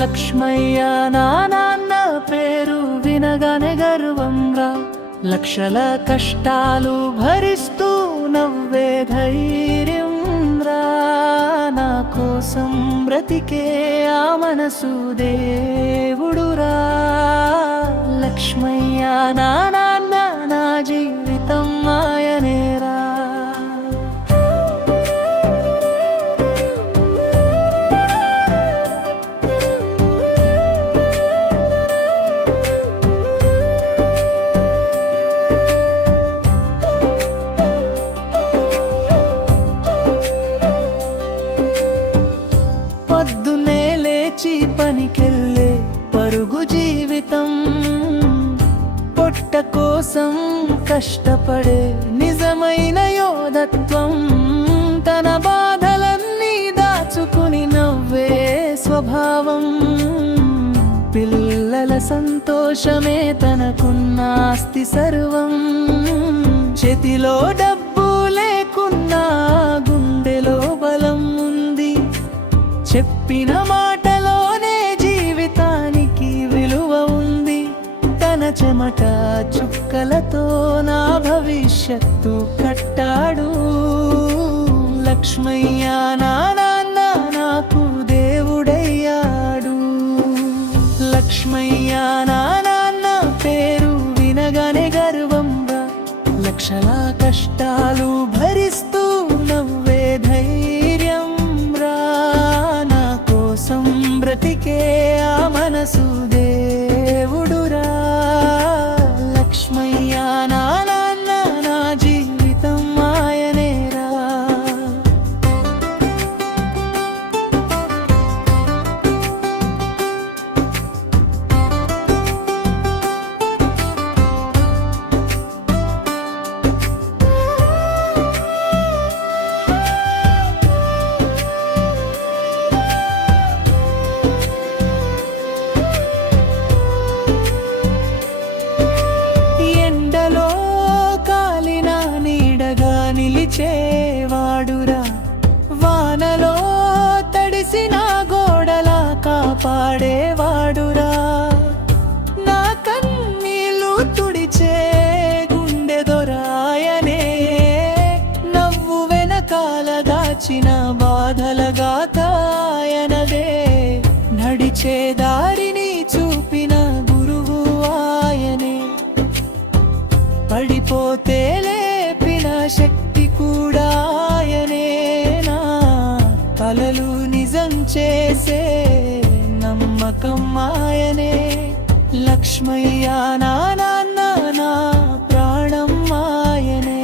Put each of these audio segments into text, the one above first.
లక్ష్మయ్య నా నాన్న పేరు వినగానే గర్వంగా, లక్షల కష్టాలు భరిస్తూ నవ్వే ధైర్యం రా. నా కోసం బ్రతికే ఆ మనసు దేవుడురా. లక్ష్మయ్య నా నాన్న నా జీవితం ఆయనేరా. పొద్దునే లేచి పనికెళ్ళే పరుగు జీవితం, పొట్ట కోసం కష్టపడే నిజమైన యోధత్వం, తన బాధలన్నీ దాచుకుని నవ్వే స్వభావం, పిల్లల సంతోషమే తనకున్న ఆస్తి సర్వం. చేతిలో డబ్బు లేకున్నా గుండెలో బలం ఉంది, చెప్పిన మాటలోనే జీవితానికి విలువ ఉంది. తన చెమట చుక్కలతో నా భవిష్యత్తు కట్టాడు. లక్ష్మయ్య నా నాన్న నాకు దేవుడయ్యాడు. లక్ష్మయ్య నా నాన్న పేరు వినగానే గర్వంగా, లక్షల కష్టాలు భరిస్తూ నవ్వే ధైర్యం రా. నా కోసం బ్రతికే ఆ మనసు దేవుడురా. లక్ష్మయ్య నా నాన్న నా జీవితం ఆయనేరా. ఎండలో కాలిన నీడగా నిలిచేవాడురా, వానలో తడిసిన గోడలా కాపాడేవాడురా. నా కన్నీళ్ళు తుడిచే గుండె దొరాయనే, నవ్వు వెనకాల దాచిన బాధల గాతాయనదే. నడిచే దారిని చూపిన గురువు ఆయనే, పడిపోతే లేపిన శక్తి కూడా ఆయనేనా. కలలు నిజం చేసే నమ్మకం ఆయనే. లక్ష్మయ్య నా నాన్న నా ప్రాణం ఆయనే.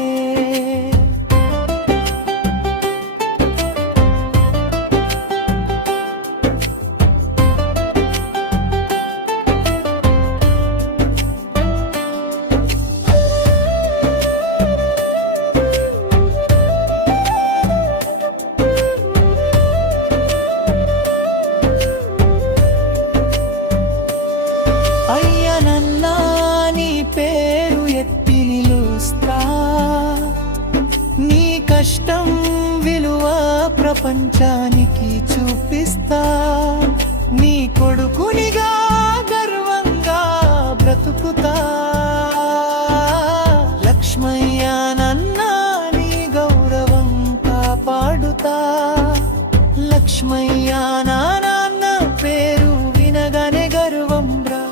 అయ్యనన్నా నీ పేరు ఎత్తి నిలుస్తా, నీ కష్టం విలువ ప్రపంచానికి చూపిస్తా. నీ కొడుకునిగా గర్వంగా బ్రతుకుతా. లక్ష్మయ్య నన్నా నీ గౌరవం కాపాడుతా. లక్ష్మయ్య నా నాన్న పేరు వినగానే గర్వం రా.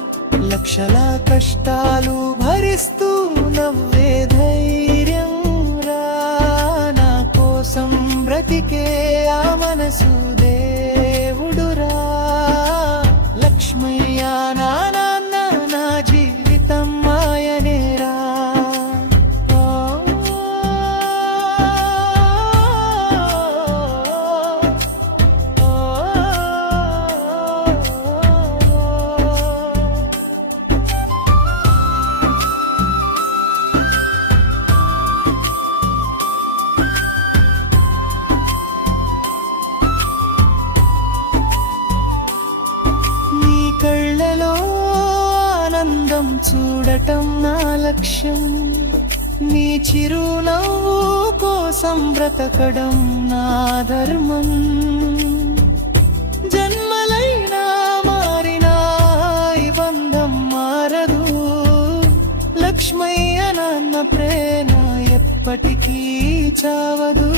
లక్షల కష్టాలు భరిస్తూ నవ్వే ధైర్యం రా. నా కోసం బ్రతికే ఆ మనసు దేవుడురా. లక్ష్మయ్య నా నాన్న నా జీవితం ఆయనేరా. ఆనందం చూడటం నా లక్ష్యం, నీ చిరునవ్వు కోసం బ్రతకడం నా ధర్మం. జన్మలైనా ఎప్పటికీ చావదు